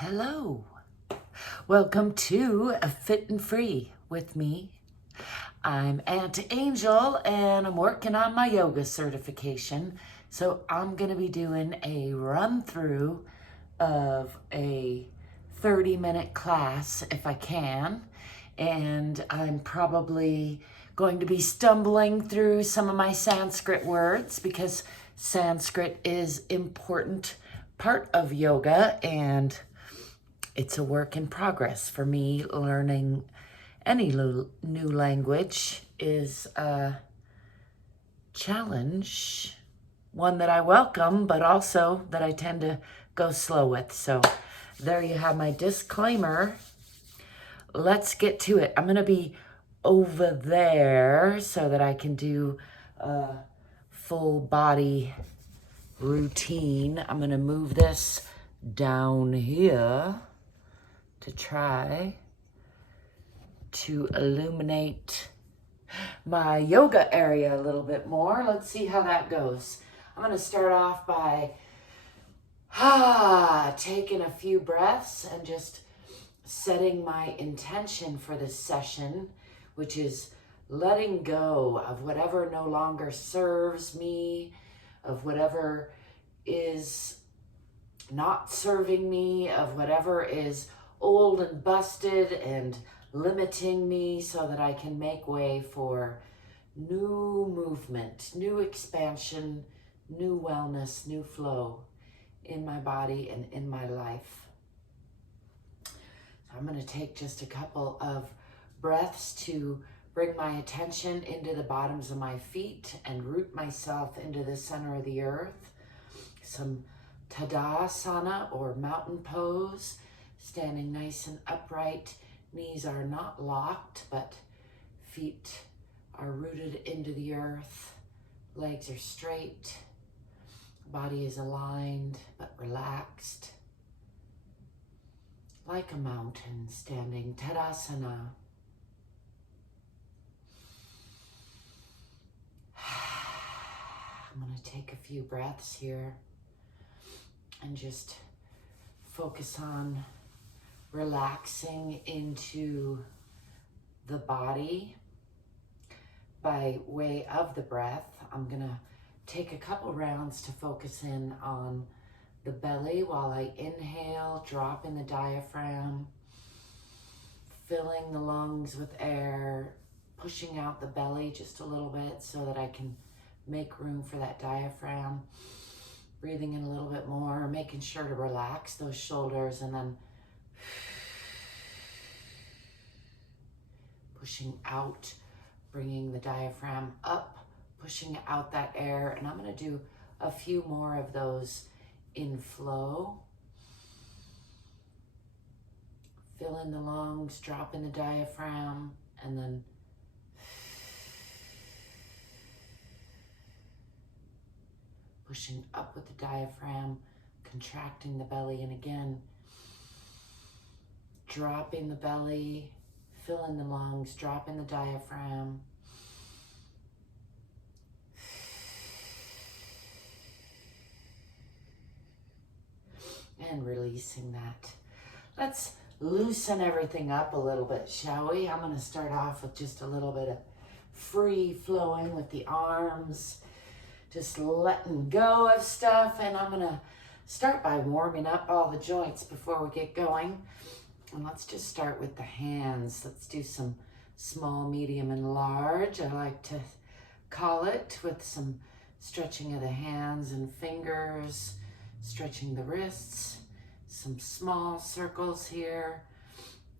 Hello. Welcome to A Fit and Free with me. I'm Aunt Angel and I'm working on my yoga certification. So I'm going to be doing a run through of a 30-minute class if I can. And I'm probably going to be stumbling through some of my Sanskrit words because Sanskrit is important part of yoga and it's a work in progress for me. Learning any new language is a challenge, one that I welcome, but also that I tend to go slow with. So there you have my disclaimer. Let's get to it. I'm going to be over there so that I can do a full body routine. I'm going to move this down here to try to illuminate my yoga area a little bit more. Let's see how that goes. I'm going to start off by taking a few breaths and just setting my intention for this session, which is letting go of whatever no longer serves me, of whatever is not serving me, of whatever is old and busted and limiting me, so that I can make way for new movement, new expansion, new wellness, new flow in my body and in my life. So I'm going to take just a couple of breaths to bring my attention into the bottoms of my feet and root myself into the center of the earth. Some Tadasana or mountain pose, standing nice and upright. Knees are not locked, but feet are rooted into the earth. Legs are straight. Body is aligned but relaxed. Like a mountain standing Tadasana. I'm going to take a few breaths here and just focus on relaxing into the body by way of the breath. I'm gonna take a couple rounds to focus in on the belly while I inhale, drop in the diaphragm, filling the lungs with air, pushing out the belly just a little bit so that I can make room for that diaphragm. Breathing in a little bit more, making sure to relax those shoulders, and then pushing out, bringing the diaphragm up, pushing out that air. And I'm going to do a few more of those in flow. Fill in the lungs, drop in the diaphragm, and then pushing up with the diaphragm, contracting the belly, and again, dropping the belly, fill in the lungs, drop in the diaphragm. And releasing that. Let's loosen everything up a little bit, shall we? I'm going to start off with just a little bit of free flowing with the arms, just letting go of stuff. And I'm going to start by warming up all the joints before we get going. And let's just start with the hands. Let's do some small, medium, and large, I like to call it, with some stretching of the hands and fingers, stretching the wrists, some small circles here,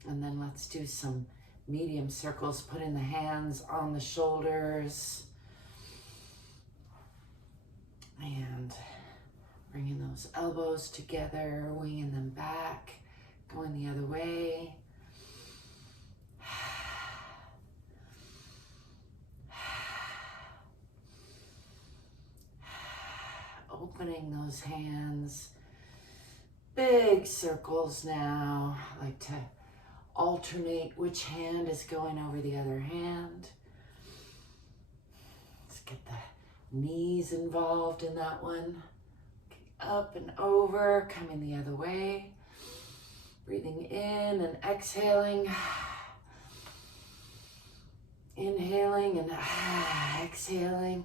and then let's do some medium circles, putting the hands on the shoulders, and bringing those elbows together, winging them back, going the other way. Opening those hands, big circles now. I like to alternate which hand is going over the other hand. Let's get the knees involved in that one. Up and over, coming the other way. Breathing in and exhaling. Inhaling and exhaling.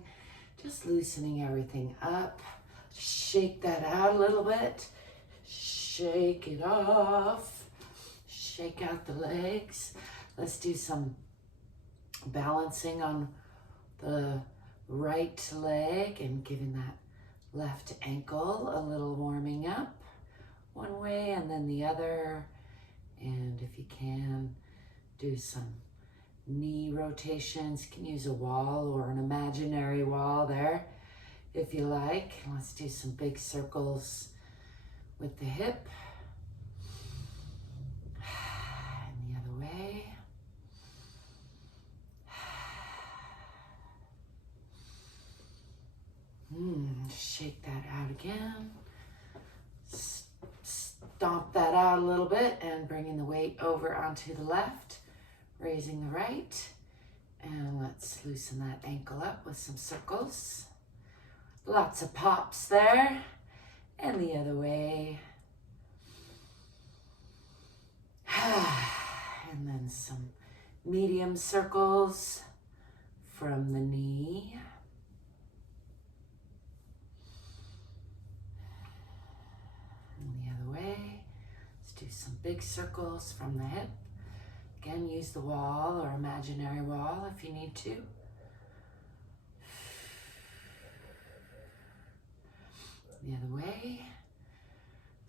Just loosening everything up. Shake that out a little bit. Shake it off. Shake out the legs. Let's do some balancing on the right leg and giving that left ankle a little warming up one way and then the other. And if you can, do some knee rotations. You can use a wall or an imaginary wall there if you like. Let's do some big circles with the hip. And the other way. Shake that out again. Stomp that out a little bit and bringing the weight over onto the left. Raising the right, and let's loosen that ankle up with some circles. Lots of pops there, and the other way. And then some medium circles from the knee. And the other way. Let's do some big circles from the hip. Again, use the wall or imaginary wall if you need to. The other way.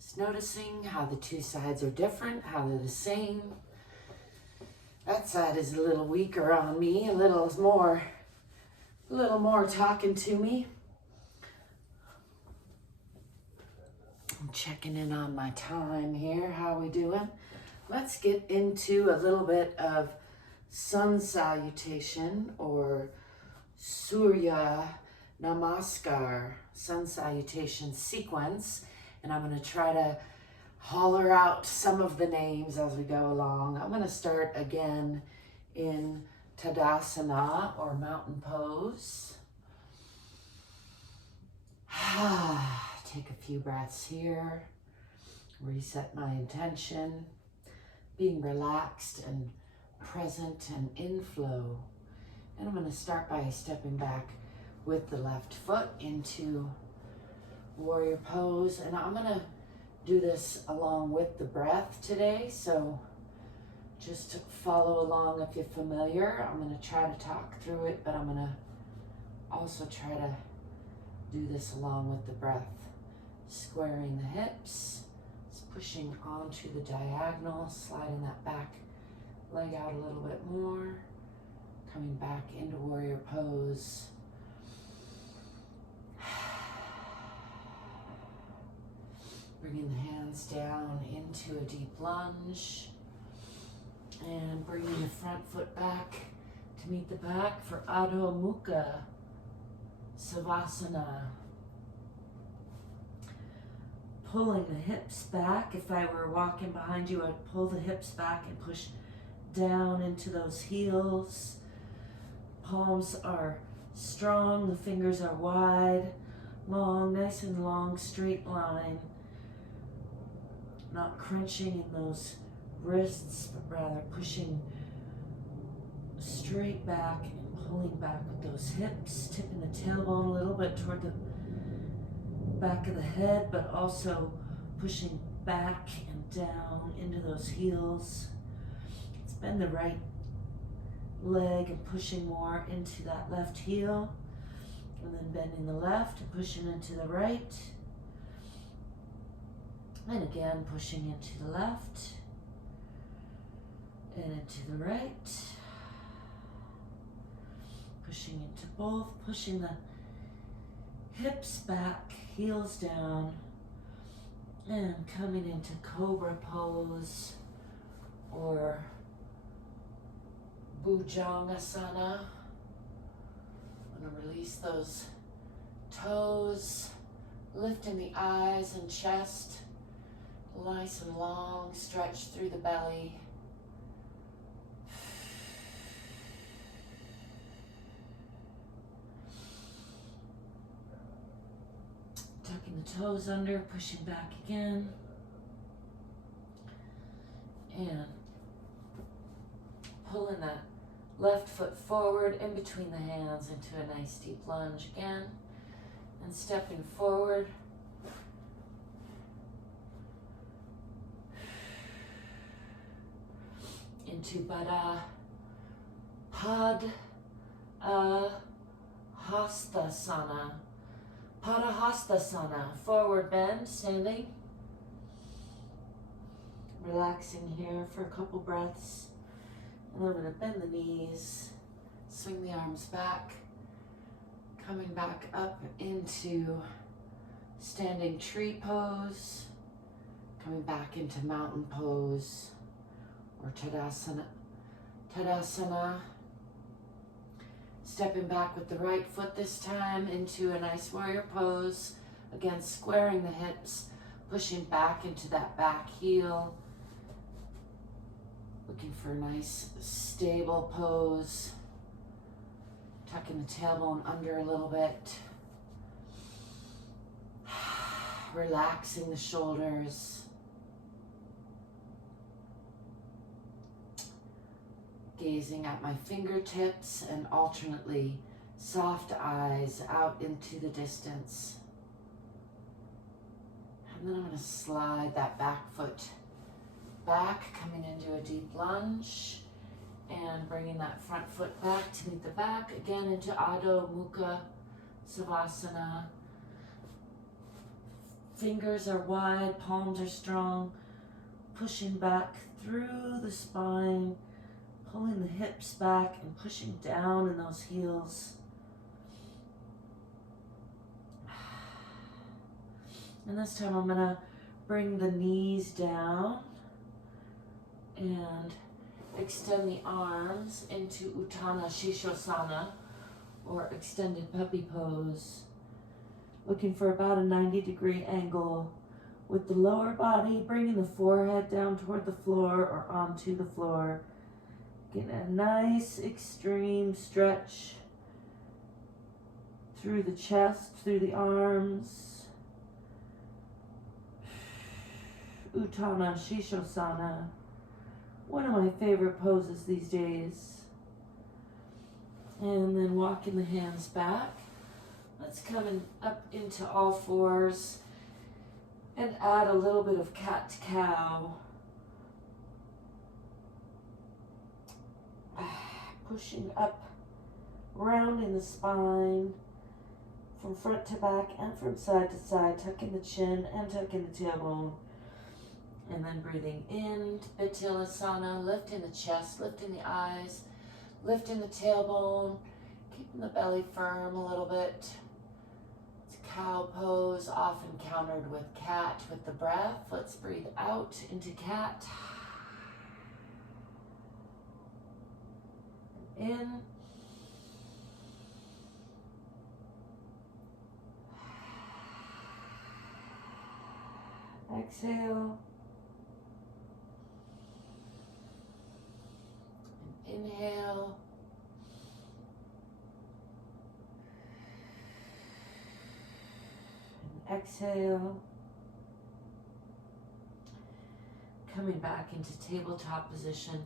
Just noticing how the two sides are different, how they're the same. That side is a little weaker on me, a little more talking to me. I'm checking in on my time here. How are we doing? Let's get into a little bit of sun salutation or Surya Namaskar sun salutation sequence. And I'm going to try to holler out some of the names as we go along. I'm going to start again in Tadasana or mountain pose. Take a few breaths here. Reset my intention. Being relaxed and present and in flow. And I'm going to start by stepping back with the left foot into warrior pose. And I'm going to do this along with the breath today. So just follow along if you're familiar. I'm going to try to talk through it, but I'm going to also try to do this along with the breath. Squaring the hips. Pushing onto the diagonal, sliding that back leg out a little bit more, coming back into warrior pose. Bringing the hands down into a deep lunge and bringing the front foot back to meet the back for Adho Mukha Savasana. Pulling the hips back. If I were walking behind you, I'd pull the hips back and push down into those heels. Palms are strong, the fingers are wide, long, nice and long, straight line. Not crunching in those wrists, but rather pushing straight back and pulling back with those hips, tipping the tailbone a little bit toward the back of the head, but also pushing back and down into those heels. Let's bend the right leg and pushing more into that left heel, and then bending the left and pushing into the right, and again pushing into the left and into the right, pushing into both, pushing the hips back, heels down, and coming into cobra pose or Bhujangasana. I'm going to release those toes, lifting the eyes and chest, nice and long, stretch through the belly. Tucking the toes under, pushing back again. And pulling that left foot forward in between the hands into a nice deep lunge again. And stepping forward. Into Padahastasana. Padahastasana. Forward bend, standing. Relaxing here for a couple breaths. And I'm going to bend the knees, swing the arms back, coming back up into standing tree pose, coming back into mountain pose or Tadasana. Stepping back with the right foot this time into a nice warrior pose. Again, squaring the hips, pushing back into that back heel. Looking for a nice stable pose. Tucking the tailbone under a little bit. Relaxing the shoulders. Gazing at my fingertips and alternately soft eyes out into the distance. And then I'm going to slide that back foot back, coming into a deep lunge and bringing that front foot back to meet the back, again into Adho Mukha Savasana. Fingers are wide, palms are strong, pushing back through the spine, pulling the hips back and pushing down in those heels. And this time I'm gonna bring the knees down and extend the arms into Utthana Shishosana, or extended puppy pose. Looking for about a 90-degree angle with the lower body, bringing the forehead down toward the floor or onto the floor. Getting a nice extreme stretch through the chest, through the arms. Utthana Shishosana. One of my favorite poses these days. And then walking the hands back. Let's come up into all fours and add a little bit of cat to cow. Pushing up, rounding the spine from front to back and from side to side, tucking the chin and tucking the tailbone. And then breathing in, Bitilasana, lifting the chest, lifting the eyes, lifting the tailbone, keeping the belly firm a little bit. It's cow pose, often countered with cat with the breath. Let's breathe out into cat. In. Exhale. And inhale. And exhale. Coming back into tabletop position,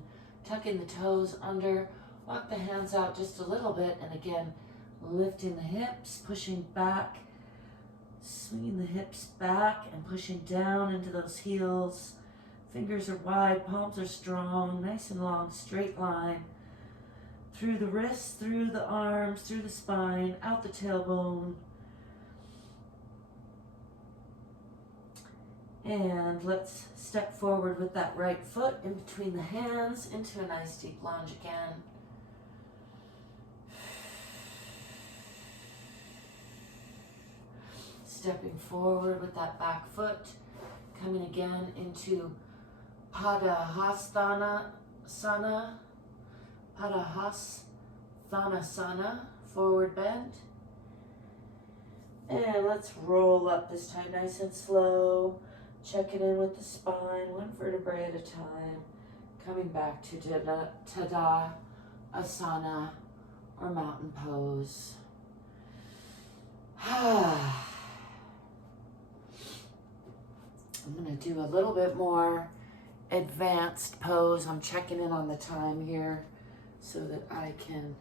tucking the toes under. Walk the hands out just a little bit, and again, lifting the hips, pushing back, swinging the hips back and pushing down into those heels. Fingers are wide, palms are strong, nice and long, straight line. Through the wrists, through the arms, through the spine, out the tailbone. And let's step forward with that right foot in between the hands into a nice deep lunge again. Stepping forward with that back foot, coming again into Padahastasana, Padahastasana, forward bend. And let's roll up this time nice and slow, checking in with the spine, one vertebrae at a time, coming back to Tadasana or mountain pose. I'm going to do a little bit more advanced pose. I'm checking in on the time here so that I can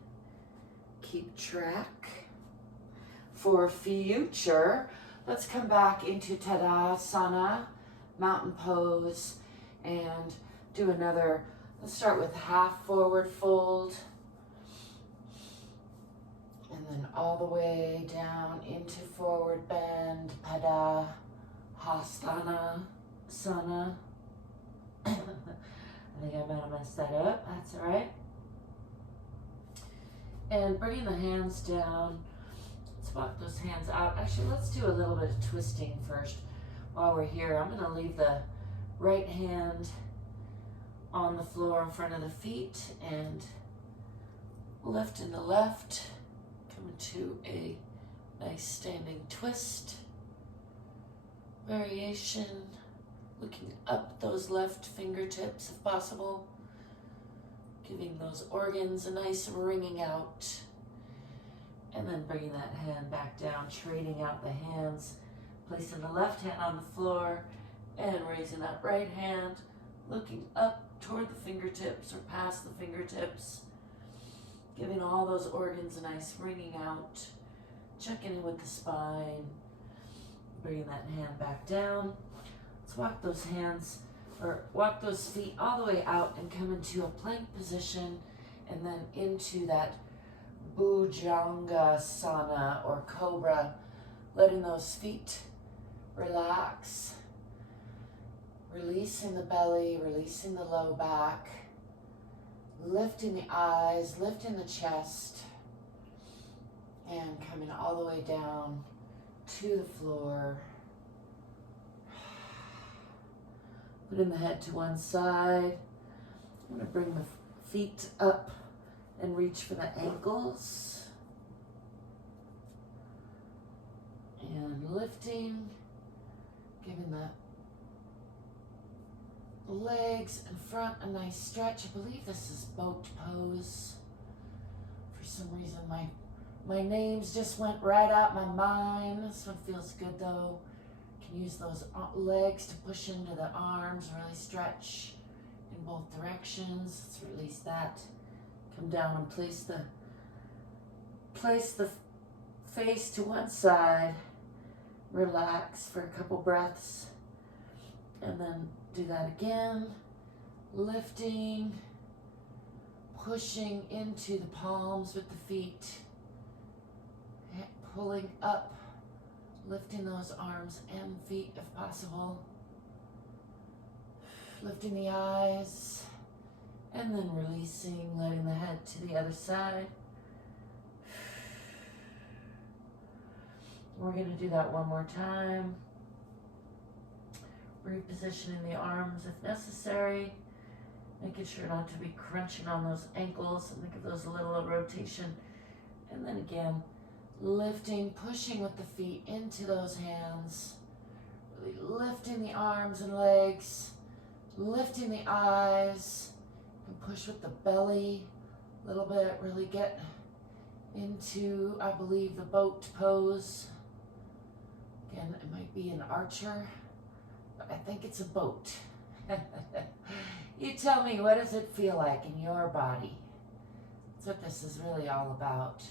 keep track. For future, let's come back into Tadasana, mountain pose, and do another. Let's start with half forward fold, and then all the way down into forward bend, Pada Hastana Sana. I think I might have messed that up. That's all right. And bringing the hands down. Let's walk those hands out. Actually, let's do a little bit of twisting first while we're here. I'm going to leave the right hand on the floor in front of the feet and lift in the left. Come into a nice standing twist. Variation. Looking up those left fingertips if possible. Giving those organs a nice wringing out. And then bringing that hand back down, trading out the hands, placing the left hand on the floor and raising that right hand, looking up toward the fingertips or past the fingertips, giving all those organs a nice wringing out, checking in with the spine, bringing that hand back down. Let's walk those hands or walk those feet all the way out and come into a plank position and then into that Bhujangasana or cobra, letting those feet relax, releasing the belly, releasing the low back, lifting the eyes, lifting the chest, and coming all the way down to the floor. Putting the head to one side. I'm going to bring the feet up and reach for the ankles. And lifting, giving the legs in front a nice stretch. I believe this is boat pose. For some reason my names just went right out my mind. This one feels good though. Can use those legs to push into the arms, really stretch in both directions. Let's release that. Come down and place the face to one side. Relax for a couple breaths. And then do that again. Lifting, pushing into the palms with the feet. Pulling up, lifting those arms and feet if possible. Lifting the eyes. And then releasing, letting the head to the other side. We're going to do that one more time. Repositioning the arms if necessary. Making sure not to be crunching on those ankles and give those a little rotation. And then again, lifting, pushing with the feet into those hands. Really lifting the arms and legs. Lifting the eyes. And push with the belly a little bit. Really get into, I believe, the boat pose. Again, it might be an archer, but I think it's a boat. You tell me, what does it feel like in your body? That's what this is really all about.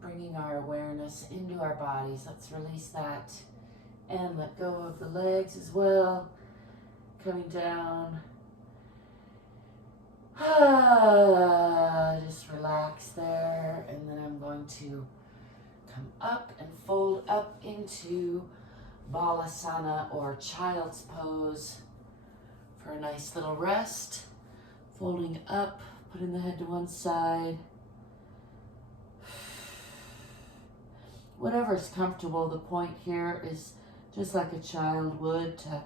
Bringing our awareness into our bodies. Let's release that and let go of the legs as well. Coming down. Just relax there, and then I'm going to come up and fold up into Balasana or child's pose for a nice little rest. Folding up, putting the head to one side. Whatever's comfortable. The point here is just like a child would, to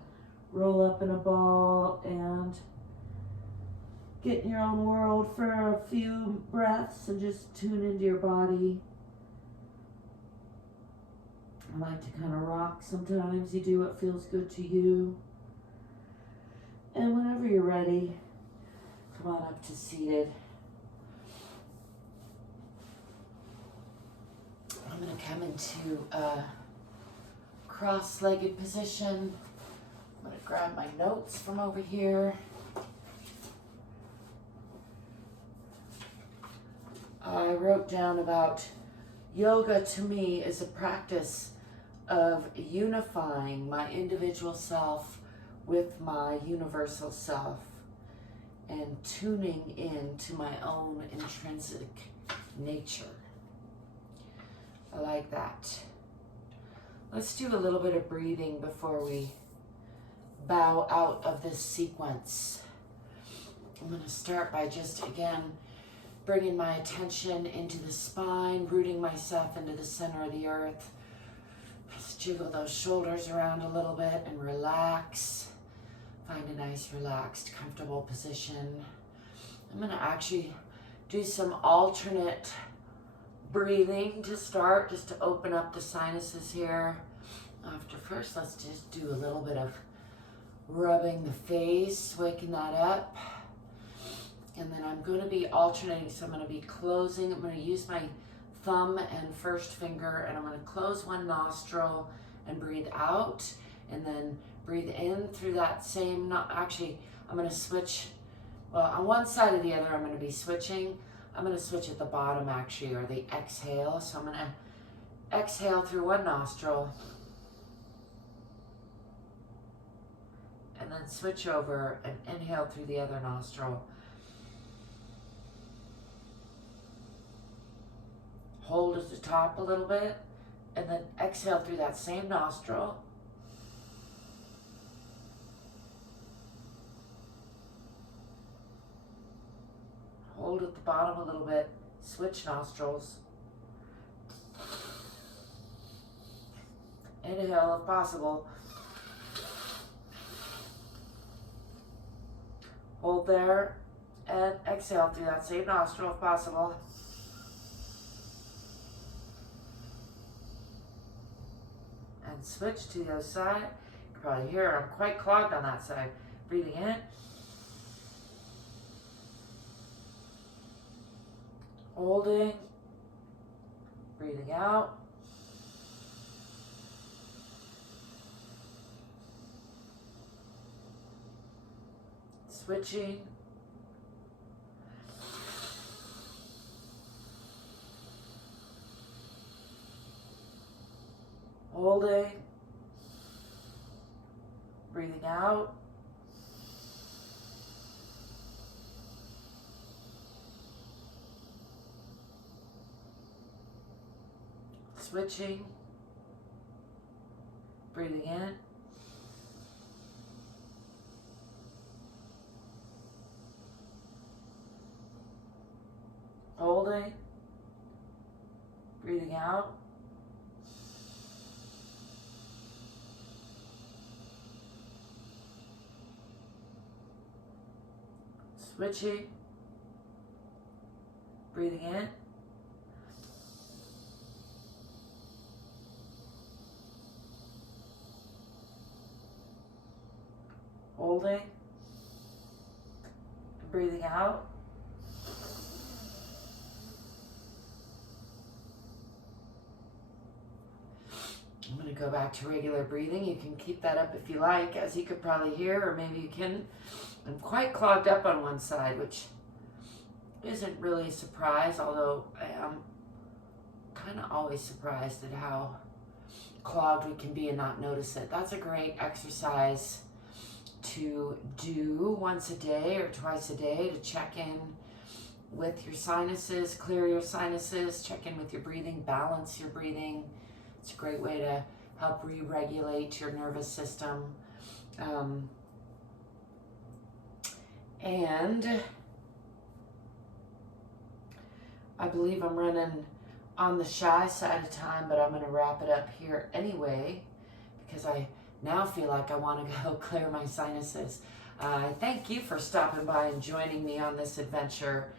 roll up in a ball and get in your own world for a few breaths and just tune into your body. I like to kind of rock sometimes. You do what feels good to you. And whenever you're ready, come on up to seated. I'm going to come into a cross-legged position, I'm gonna grab my notes from over here. I wrote down about yoga to me is a practice of unifying my individual self with my universal self and tuning in to my own intrinsic nature. I like that. Let's do a little bit of breathing before we bow out of this sequence. I'm going to start by just, again, bringing my attention into the spine, rooting myself into the center of the earth. Just jiggle those shoulders around a little bit and relax. Find a nice, relaxed, comfortable position. I'm going to actually do some alternate breathing to start, just to open up the sinuses here. After first, let's just do a little bit of rubbing the face, waking that up. And then I'm going to be alternating, so I'm going to be closing. I'm going to use my thumb and first finger, and I'm going to close one nostril and breathe out, and then breathe in through that same, actually, I'm going to switch, well, on one side or the other, I'm going to be switching. I'm going to switch at the bottom, actually, or the exhale. So I'm going to exhale through one nostril, and then switch over and inhale through the other nostril. Hold at the top a little bit, and then exhale through that same nostril. Hold at the bottom a little bit, switch nostrils. Inhale if possible. Hold there, and exhale through that same nostril if possible. And switch to the other side. You can probably hear I'm quite clogged on that side. Breathing in. Holding. Breathing out. Switching. Holding. Breathing out. Switching. Breathing in. Holding. Breathing out. Switching. Breathing in. Holding. Breathing out. I'm going to go back to regular breathing. You can keep that up if you like, as you could probably hear, or maybe you can. I'm quite clogged up on one side, which isn't really a surprise, although I am kind of always surprised at how clogged we can be and not notice it. That's a great exercise to do once a day or twice a day, to check in with your sinuses, clear your sinuses, check in with your breathing, balance your breathing. It's a great way to help re-regulate your nervous system. And I believe I'm running on the shy side of time, but I'm going to wrap it up here anyway, because I now feel like I want to go clear my sinuses. Thank you for stopping by and joining me on this adventure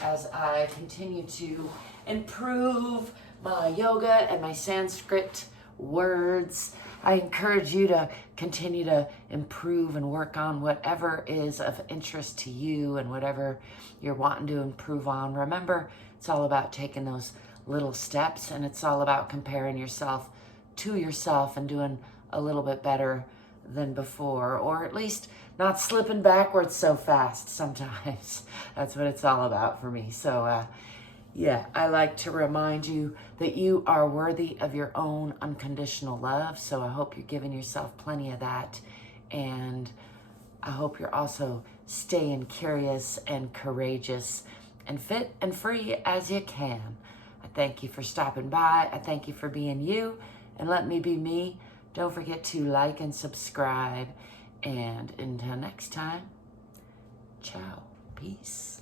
as I continue to improve my yoga and my Sanskrit words. I encourage you to continue to improve and work on whatever is of interest to you and whatever you're wanting to improve on. Remember, it's all about taking those little steps, and it's all about comparing yourself to yourself and doing a little bit better than before, or at least not slipping backwards so fast sometimes. That's what it's all about for me. So yeah, I like to remind you that you are worthy of your own unconditional love. So I hope you're giving yourself plenty of that. And I hope you're also staying curious and courageous and fit and free as you can. I thank you for stopping by. I thank you for being you and let me be me. Don't forget to like and subscribe. And until next time, ciao. Peace.